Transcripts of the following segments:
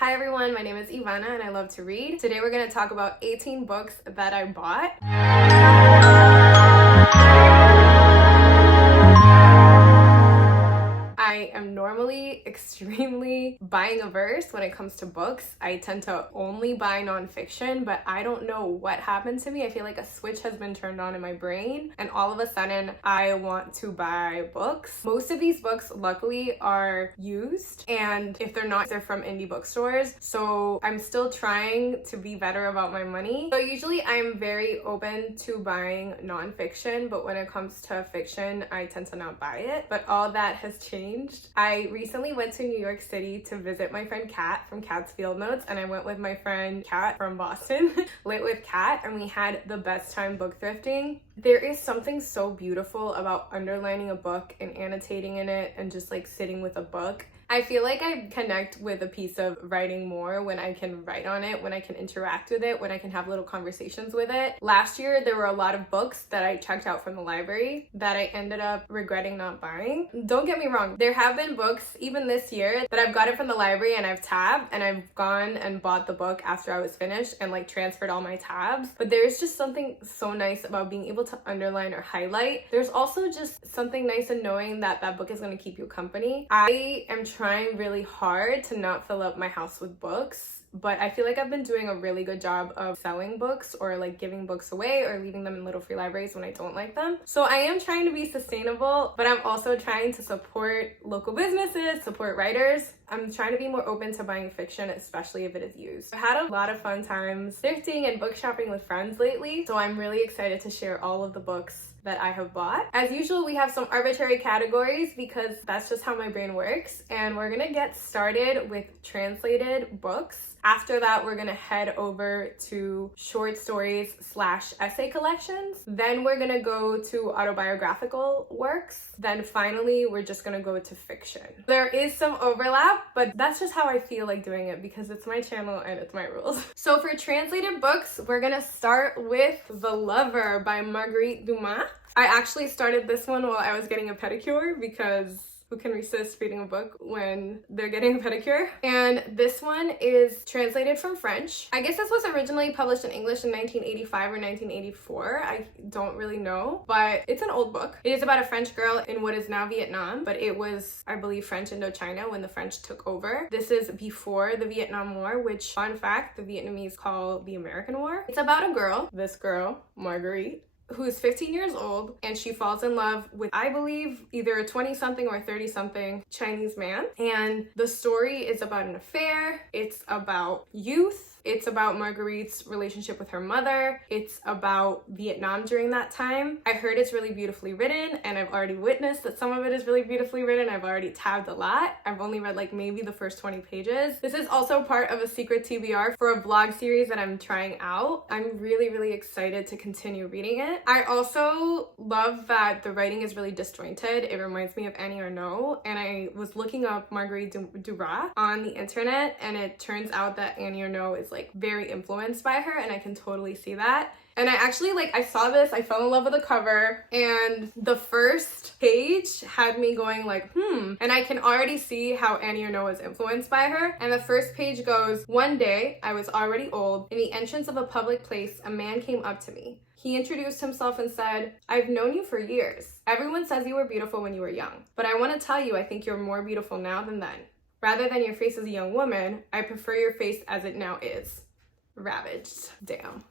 Hi everyone, my name is Ivana and I love to read. Today we're going to talk about 18 books that I bought. I am normally extremely buying averse when it comes to books. I tend to only buy nonfiction, but I don't know what happened to me. I feel like a switch has been turned on in my brain and all of a sudden I want to buy books. Most of these books luckily are used, and if they're not, they're from indie bookstores. So I'm still trying to be better about my money. So usually I'm very open to buying nonfiction, but when it comes to fiction, I tend to not buy it. But all that has changed. I recently went to New York City to visit my friend Kat from Kat's Field Notes, and I went with my friend Kat from Boston, Lit with Kat, and we had the best time book thrifting. There is something so beautiful about underlining a book and annotating in it and just like sitting with a book. I feel like I connect with a piece of writing more when I can write on it, when I can interact with it, when I can have little conversations with it. Last year, there were a lot of books that I checked out from the library that I ended up regretting not buying. Don't get me wrong, there have been books, even this year, that I've gotten from the library and I've tabbed and I've gone and bought the book after I was finished and like transferred all my tabs. But there's just something so nice about being able to underline or highlight. There's also just something nice in knowing that that book is going to keep you company. I am trying really hard to not fill up my house with books, but I feel like I've been doing a really good job of selling books or like giving books away or leaving them in little free libraries when I don't like them. So I am trying to be sustainable, but I'm also trying to support local businesses, support writers. I'm trying to be more open to buying fiction, especially if it is used. I've had a lot of fun times thrifting and book shopping with friends lately, so I'm really excited to share all of the books that I have bought. As usual, we have some arbitrary categories because that's just how my brain works, and we're gonna get started with translated books. After that, we're gonna head over to short stories / essay collections. Then we're gonna go to autobiographical works. Then finally, we're just gonna go to fiction. There is some overlap, but that's just how I feel like doing it because it's my channel and it's my rules. So for translated books, we're gonna start with The Lover by Marguerite Dumas. I actually started this one while I was getting a pedicure because who can resist reading a book when they're getting a pedicure? And this one is translated from French. I guess this was originally published in English in 1985 or 1984. I don't really know, but it's an old book. It is about a French girl in what is now Vietnam, but it was, I believe, French Indochina when the French took over. This is before the Vietnam War, which, fun fact, the Vietnamese call the American War. It's about a girl, this girl, Marguerite, who is 15 years old, and she falls in love with, I believe, either a 20-something or 30-something Chinese man. And the story is about an affair, it's about youth, it's about Marguerite's relationship with her mother, it's about Vietnam during that time. I heard it's really beautifully written, and I've already witnessed that some of it is really beautifully written. I've already tabbed a lot. I've only read like maybe the first 20 pages. This is also part of a secret TBR for a vlog series that I'm trying out. I'm really excited to continue reading it. I also love that the writing is really disjointed. It reminds me of Annie Ernaux, and I was looking up Marguerite Duras on the internet, and it turns out that Annie Ernaux is like very influenced by her, and I can totally see that. And I actually, I saw this, I fell in love with the cover, and the first page had me going like, and I can already see how Annie Ernaux was influenced by her. And the first page goes, "One day, I was already old. In the entrance of a public place, a man came up to me. He introduced himself and said, 'I've known you for years. Everyone says you were beautiful when you were young, but I want to tell you I think you're more beautiful now than then. Rather than your face as a young woman, I prefer your face as it now is. Ravaged.'" Damn.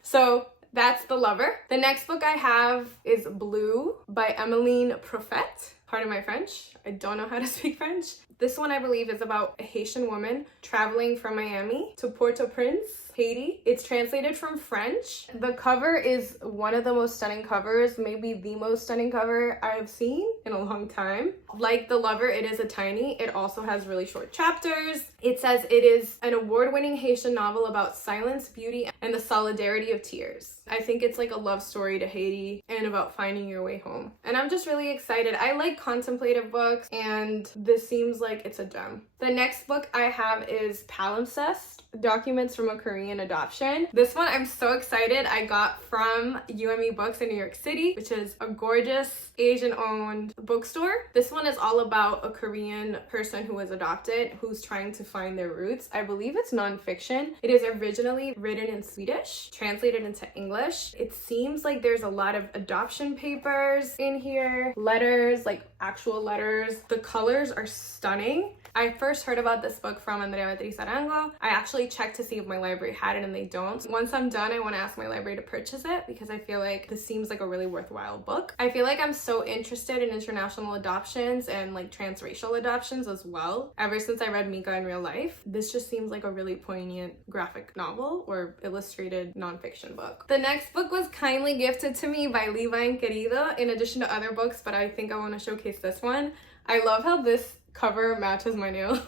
So that's The Lover. The next book I have is Blue by Emmelie Prophète. Pardon my French. I don't know how to speak French. This one, I believe, is about a Haitian woman traveling from Miami to Port-au-Prince, Haiti. It's translated from French. The cover is one of the most stunning covers, maybe the most stunning cover I've seen in a long time. Like The Lover, it is a tiny. It also has really short chapters. It says it is an award-winning Haitian novel about silence, beauty, and the solidarity of tears. I think it's like a love story to Haiti and about finding your way home. And I'm just really excited. I like contemplative books, and this seems like it's a gem. The next book I have is Palimpsest, Documents from a Korean Adoption. This one I'm so excited. I got from UME Books in New York City, which is a gorgeous Asian-owned bookstore. This one is all about a Korean person who was adopted, who's trying to find their roots. I believe it's nonfiction. It is originally written in Swedish, translated into English. It seems like there's a lot of adoption papers in here, letters, like actual letters. The colors are stunning. I first heard about this book from Andreabeatrizarango. I actually checked to see if my library had it, and they don't. Once I'm done, I want to ask my library to purchase it because I feel like this seems like a really worthwhile book. I feel like I'm so interested in international adoptions and like transracial adoptions as well. Ever since I read Mika in real life, this just seems like a really poignant graphic novel or illustrated nonfiction book. The next book was kindly gifted to me by Levi and Querido, in addition to other books, but I think I want to showcase this one. I love how this cover matches my nails.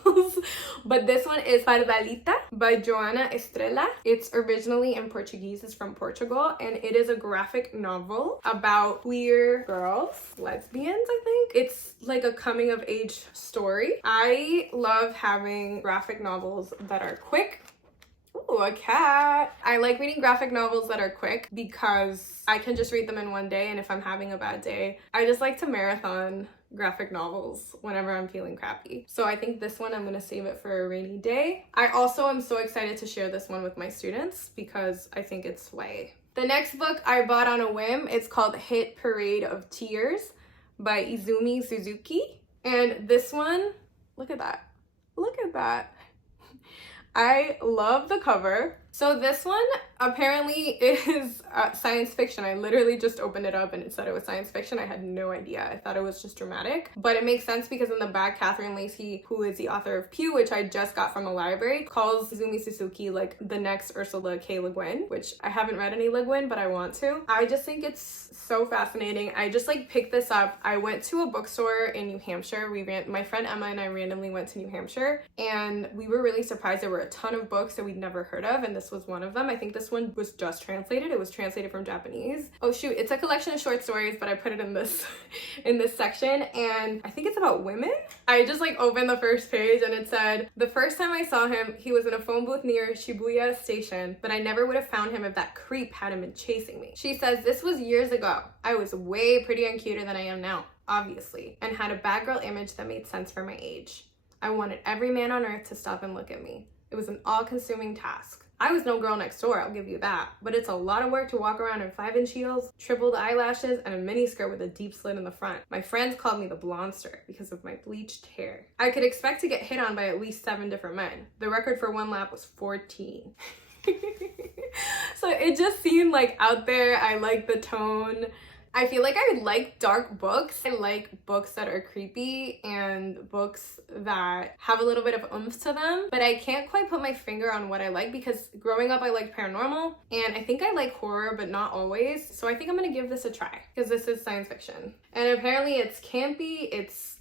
But this one is Pardalita by Joana Estrela. It's originally in Portuguese, it's from Portugal, and it is a graphic novel about queer girls, lesbians, I think. It's like a coming of age story. I love having graphic novels that are quick. Ooh, a cat. I like reading graphic novels that are quick because I can just read them in one day, and if I'm having a bad day, I just like to marathon graphic novels whenever I'm feeling crappy. So I think this one I'm gonna save it for a rainy day. I also am so excited to share this one with my students because I think it's YA. The next book I bought on a whim, it's called Hit Parade of Tears by Izumi Suzuki. And this one, look at that. Look at that. I love the cover. So this one apparently is science fiction. I literally just opened it up and it said it was science fiction. I had no idea. I thought it was just dramatic. But it makes sense because in the back, Catherine Lacey, who is the author of Pew, which I just got from the library, calls Izumi Suzuki like the next Ursula K. Le Guin, which I haven't read any Le Guin, but I want to. I just think it's so fascinating. I just like picked this up. I went to a bookstore in New Hampshire. My friend Emma and I randomly went to New Hampshire, and we were really surprised. There were a ton of books that we'd never heard of, and this was one of them. I think this one was just translated. It was translated from Japanese. Oh shoot, it's a collection of short stories, but I put it in this in this section, and I think it's about women. I just like opened the first page and it said, "The first time I saw him, he was in a phone booth near Shibuya station, but I never would have found him if that creep hadn't been chasing me." She says, "This was years ago. I was way prettier and cuter than I am now, obviously, and had a bad girl image that made sense for my age. I wanted every man on earth to stop and look at me. It was an all-consuming task. I was no girl next door, I'll give you that, but it's a lot of work to walk around in 5-inch heels, tripled eyelashes, and a mini skirt with a deep slit in the front. My friends called me the blondster because of my bleached hair. I could expect to get hit on by at least 7 different men. The record for one lap was 14. So it just seemed like out there. I like the tone. I feel like I like dark books. I like books that are creepy and books that have a little bit of oomph to them, but I can't quite put my finger on what I like because growing up I liked paranormal, and I think I like horror, but not always. So I think I'm gonna give this a try because this is science fiction. And apparently it's campy,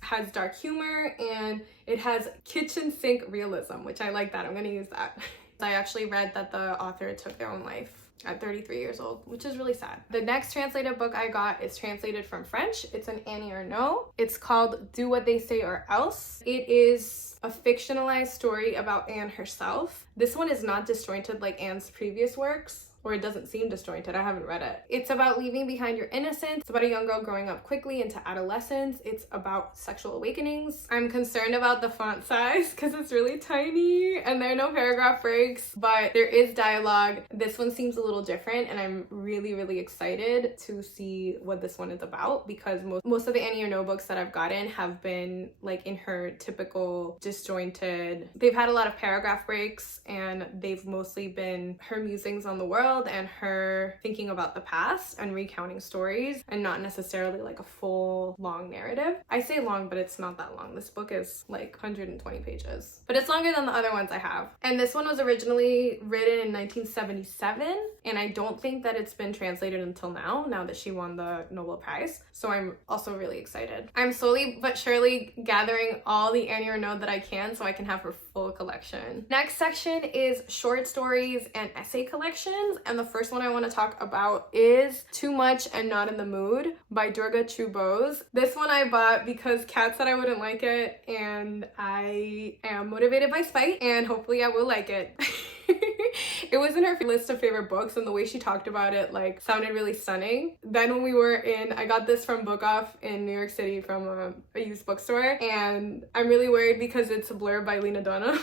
has dark humor, and it has kitchen sink realism, which I like that. I'm gonna use that. I actually read that the author took their own life at 33 years old, which is really sad. The next translated book I got is translated from French. It's an Annie Ernaux. It's called Do What They Say or Else. It is a fictionalized story about Anne herself. This one is not disjointed like Anne's previous works, or it doesn't seem disjointed. I haven't read it. It's about leaving behind your innocence. It's about a young girl growing up quickly into adolescence. It's about sexual awakenings. I'm concerned about the font size because it's really tiny and there are no paragraph breaks, but there is dialogue. This one seems a little different, and I'm really, really excited to see what this one is about because most of the Annie Ernaux books that I've gotten have been like in her typical disjointed. They've had a lot of paragraph breaks, and they've mostly been her musings on the world and her thinking about the past and recounting stories, and not necessarily like a full long narrative. I say long, but it's not that long. This book is like 120 pages, but it's longer than the other ones I have. And this one was originally written in 1977, and I don't think that it's been translated until now that she won the Nobel Prize. So I'm also really excited. I'm slowly but surely gathering all the Annie Ernaux that I can so I can have her full collection. Next section is short stories and essay collections. and the first one I want to talk about is Too Much and Not in the Mood by Durga Chubose. This one I bought because Kat said I wouldn't like it, and I am motivated by spite, and hopefully I will like it. It was in her list of favorite books, and the way she talked about it like sounded really stunning. Then when we were I got this from Book Off in New York City from a used bookstore, and I'm really worried because it's a blurb by Lena Dunham.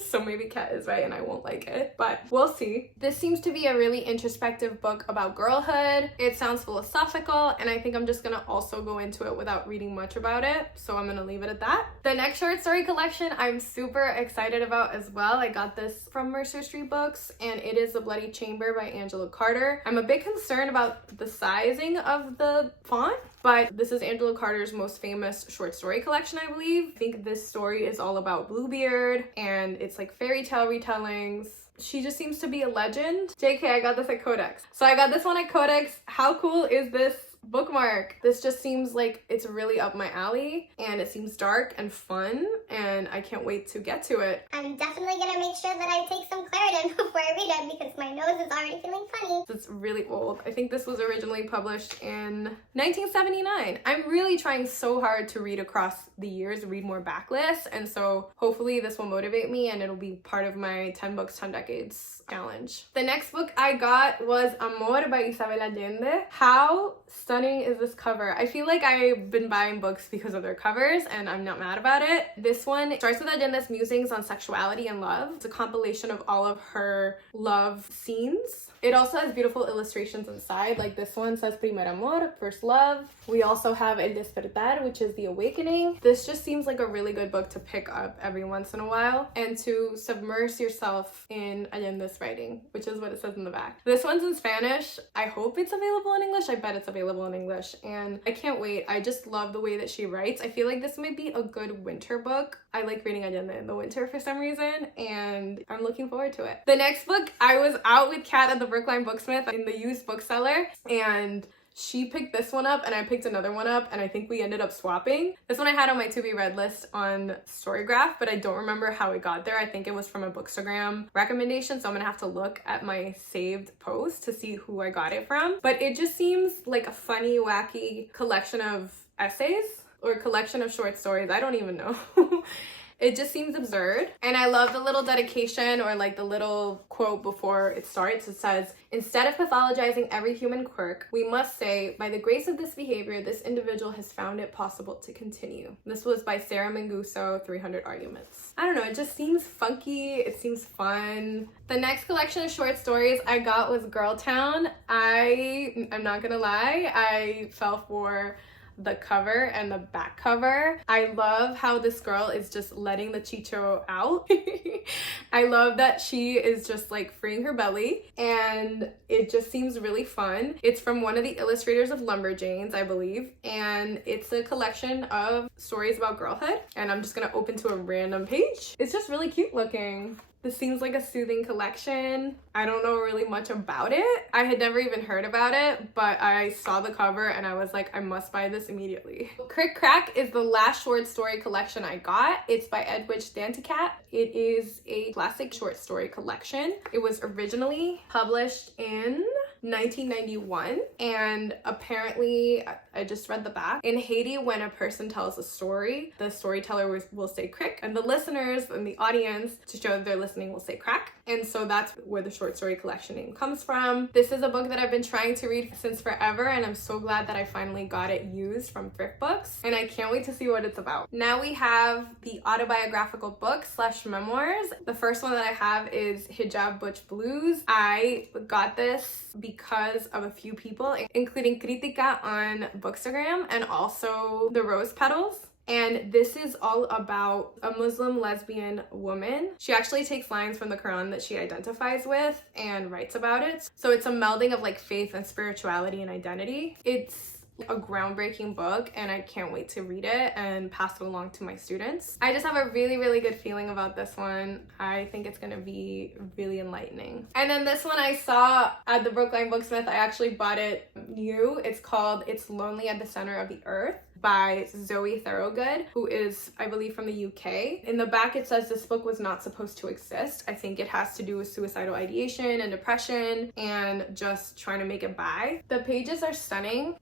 So maybe Kat is right and I won't like it, but we'll see. This seems to be a really introspective book about girlhood. It sounds philosophical, and I think I'm just gonna also go into it without reading much about it, so I'm gonna leave it at that. The next short story collection I'm super excited about as well. I got this from Mercer Street Books, and it is The Bloody Chamber by Angela Carter. I'm a bit concerned about the sizing of the font, but this is Angela Carter's most famous short story collection, I believe. I think this story is all about Bluebeard, and it's like fairy tale retellings. She just seems to be a legend. JK, I got this at Codex. So I got this one at Codex. How cool is this bookmark? This just seems like it's really up my alley, and it seems dark and fun, and I can't wait to get to it. I'm definitely gonna make sure that I take some Claritin before I read it because my nose is already feeling funny. It's really old. I think this was originally published in 1979. I'm really trying so hard to read across the years, read more backlists, and so hopefully this will motivate me and it'll be part of my 10 books, 10 decades challenge. The next book I got was Amor by Isabel Allende. How stunning is this cover? I feel like I've been buying books because of their covers, and I'm not mad about it. This one starts with Allende's musings on sexuality and love. It's a compilation of all of her love scenes. It also has beautiful illustrations inside, like this one says Primer Amor, First Love. We also have El Despertar, which is The Awakening. This just seems like a really good book to pick up every once in a while and to submerge yourself in Allende's writing, which is what it says in the back. This one's in Spanish. I hope it's available in English. I bet it's available in English, and I can't wait. I just love the way that she writes. I feel like this might be a good winter book. I like reading Allende in the winter for some reason, and I'm looking forward to it. The next book, I was out with Kat at the Brookline Booksmith in the used book cellar, and she picked this one up and I picked another one up, and I think we ended up swapping. This one I had on my to be read list on Storygraph, but I don't remember how it got there. I think it was from a Bookstagram recommendation, so I'm gonna have to look at my saved post to see who I got it from. But it just seems like a funny, wacky collection of essays or collection of short stories. I don't even know. It just seems absurd. And I love the little dedication, or like the little quote before it starts. It says, "Instead of pathologizing every human quirk, we must say, by the grace of this behavior, this individual has found it possible to continue." This was by Sarah Manguso, 300 Arguments. I don't know, it just seems funky. It seems fun. The next collection of short stories I got was Girl Town. I'm not gonna lie, I fell for the cover and the back cover. I love how this girl is just letting the chicho out. I love that she is just like freeing her belly, and it just seems really fun. It's from one of the illustrators of Lumberjanes, I believe, and it's a collection of stories about girlhood, and I'm just gonna open to a random page. It's just really cute looking. This seems like a soothing collection. I don't know really much about it. I had never even heard about it, but I saw the cover and I was like, I must buy this immediately. Crick Crack is the last short story collection I got. It's by Edwidge Danticat. It is a classic short story collection. It was originally published in 1991, and apparently, I just read the back. In Haiti, when a person tells a story, the storyteller will say crick, and the listeners and the audience, to show that they're listening, will say crack. And so that's where the short story collection name comes from. This is a book that I've been trying to read since forever, and I'm so glad that I finally got it used from thrift books, and I can't wait to see what it's about. Now we have the autobiographical book / memoirs. The first one that I have is Hijab Butch Blues. I got this because of a few people, including Kritika on Bookstagram and also the Rose Petals. And this is all about a Muslim lesbian woman. She actually takes lines from the Quran that she identifies with and writes about it. So it's a melding of like faith and spirituality and identity. It's a groundbreaking book, and I can't wait to read it and pass it along to my students. I just have a really good feeling about this one. I think it's gonna be really enlightening. And then this one I saw at the Brookline Booksmith. I actually bought it new. It's called It's Lonely at the Center of the Earth by Zoe Thorogood, who is, I believe, from the UK. In the back it says this book was not supposed to exist. I think it has to do with suicidal ideation and depression and just trying to make it by. The pages are stunning.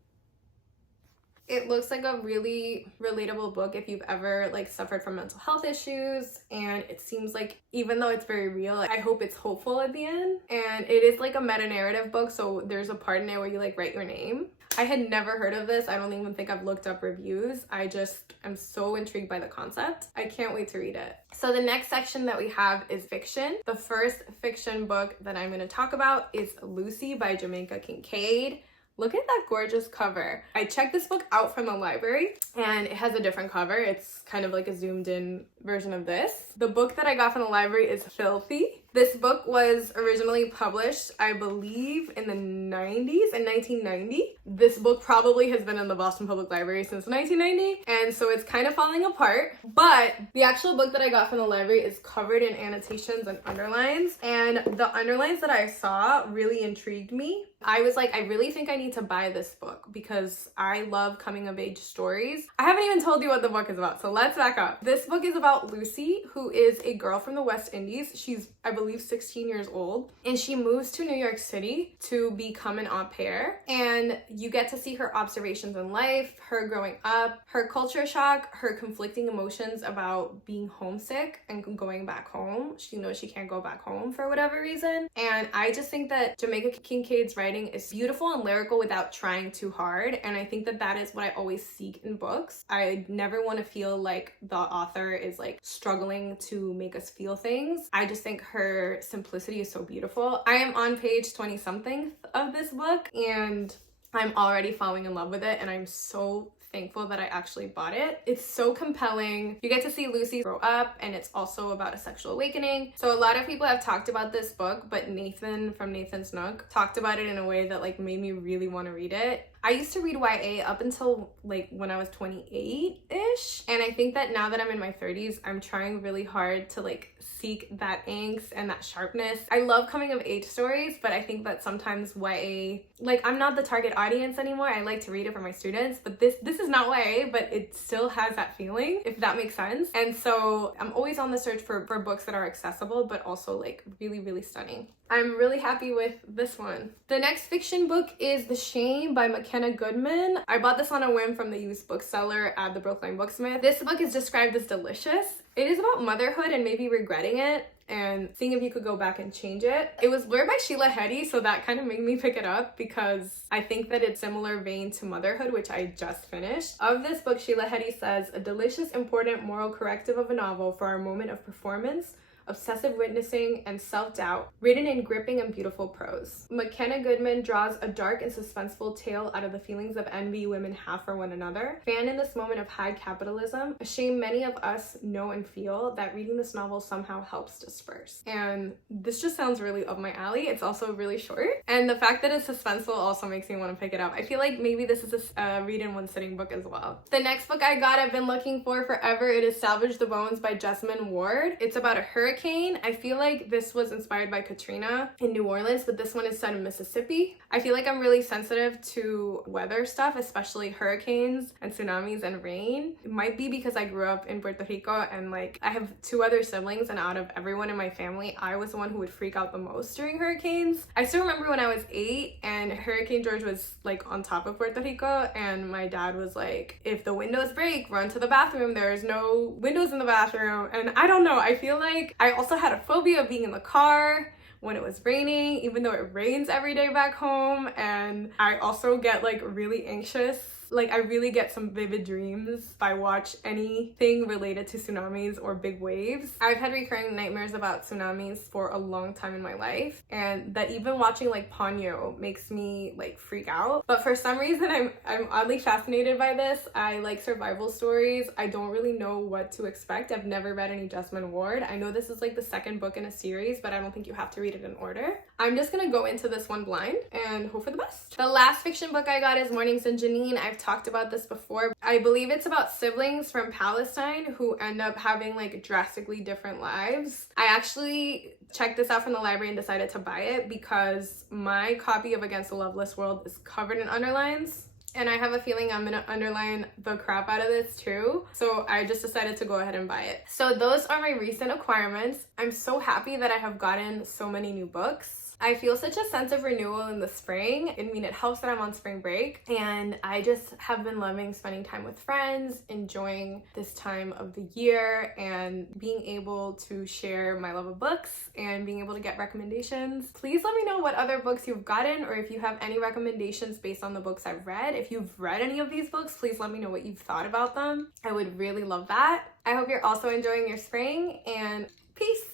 It looks like a really relatable book if you've ever like suffered from mental health issues, and it seems like, even though it's very real, I hope it's hopeful at the end. And it is like a meta-narrative book, so there's a part in it where you like write your name. I had never heard of this. I don't even think I've looked up reviews. I just am so intrigued by the concept. I can't wait to read it. So the next section that we have is fiction. The first fiction book that I'm going to talk about is Lucy by Jamaica Kincaid. Look at that gorgeous cover. I checked this book out from the library and it has a different cover. It's kind of like a zoomed in version of this. The book that I got from the library is Filthy. This book was originally published, I believe, in the 90s, in 1990. This book probably has been in the Boston Public Library since 1990, and so it's kind of falling apart. But the actual book that I got from the library is covered in annotations and underlines, and the underlines that I saw really intrigued me. I was like, I really think I need to buy this book because I love coming of age stories. I haven't even told you what the book is about, so let's back up. This book is about Lucy, who is a girl from the West Indies. She's, I believe, 16 years old, and she moves to New York City to become an au pair. And you get to see her observations in life, her growing up, her culture shock, her conflicting emotions about being homesick and going back home. She knows she can't go back home for whatever reason. And I just think that Jamaica Kincaid's writing is beautiful and lyrical without trying too hard. And I think that that is what I always seek in books. I never want to feel like the author is like struggling to make us feel things. I just think her simplicity is so beautiful. I am on page 20 something of this book and I'm already falling in love with it, and I'm so thankful that I actually bought it. It's so compelling. You get to see Lucy grow up, and it's also about a sexual awakening. So a lot of people have talked about this book, but Nathan from Nathan's Nook talked about it in a way that like made me really want to read it. I used to read YA up until like when I was 28-ish, and I think that now that I'm in my 30s, I'm trying really hard to like seek that angst and that sharpness. I love coming of age stories, but I think that sometimes YA, like, I'm not the target audience anymore. I like to read it for my students, but this is not YA, but it still has that feeling, if that makes sense. And so I'm always on the search for books that are accessible, but also like really stunning. I'm really happy with this one. The next fiction book is The Shame by McKenna Goodman. I bought this on a whim from the used bookseller at the Brookline Booksmith. This book is described as delicious. It is about motherhood and maybe regretting it and seeing if you could go back and change it. It was blurred by Sheila Heti, so that kind of made me pick it up because I think that it's similar vein to Motherhood, which I just finished. Of this book, Sheila Heti says, a delicious, important moral corrective of a novel for our moment of performance, obsessive witnessing, and self-doubt, written in gripping and beautiful prose. McKenna Goodman draws a dark and suspenseful tale out of the feelings of envy women have for one another. Fanned in this moment of high capitalism, a shame many of us know and feel that reading this novel somehow helps disperse. And this just sounds really up my alley. It's also really short, and the fact that it's suspenseful also makes me want to pick it up. I feel like maybe this is a read in one sitting book as well. The next book I got, I've been looking for forever. It is Salvage the Bones by Jessamine Ward. It's about a hurricane. I feel like this was inspired by Katrina in New Orleans, but this one is set in Mississippi. I feel like I'm really sensitive to weather stuff, especially hurricanes and tsunamis and rain. It might be because I grew up in Puerto Rico and like I have two other siblings, and out of everyone in my family, I was the one who would freak out the most during hurricanes. I still remember when I was 8 and Hurricane George was like on top of Puerto Rico, and my dad was like, if the windows break, run to the bathroom. There's no windows in the bathroom. And I don't know, I feel like I also had a phobia of being in the car when it was raining, even though it rains every day back home. And I also get like really anxious Like, I really get some vivid dreams if I watch anything related to tsunamis or big waves. I've had recurring nightmares about tsunamis for a long time in my life, and that even watching like Ponyo makes me like freak out. But for some reason, I'm oddly fascinated by this. I like survival stories. I don't really know what to expect. I've never read any Jessamine Ward. I know this is like the second book in a series, but I don't think you have to read it in order. I'm just gonna go into this one blind and hope for the best. The last fiction book I got is Mornings in Janine. I've talked about this before. I believe it's about siblings from Palestine who end up having like drastically different lives. I actually checked this out from the library and decided to buy it because my copy of Against the Loveless World is covered in underlines. And I have a feeling I'm gonna underline the crap out of this too. So I just decided to go ahead and buy it. So those are my recent acquirements. I'm so happy that I have gotten so many new books. I feel such a sense of renewal in the spring. I mean, it helps that I'm on spring break, and I just have been loving spending time with friends, enjoying this time of the year, and being able to share my love of books and being able to get recommendations. Please let me know what other books you've gotten, or if you have any recommendations based on the books I've read. If you've read any of these books, please let me know what you've thought about them. I would really love that. I hope you're also enjoying your spring, and peace!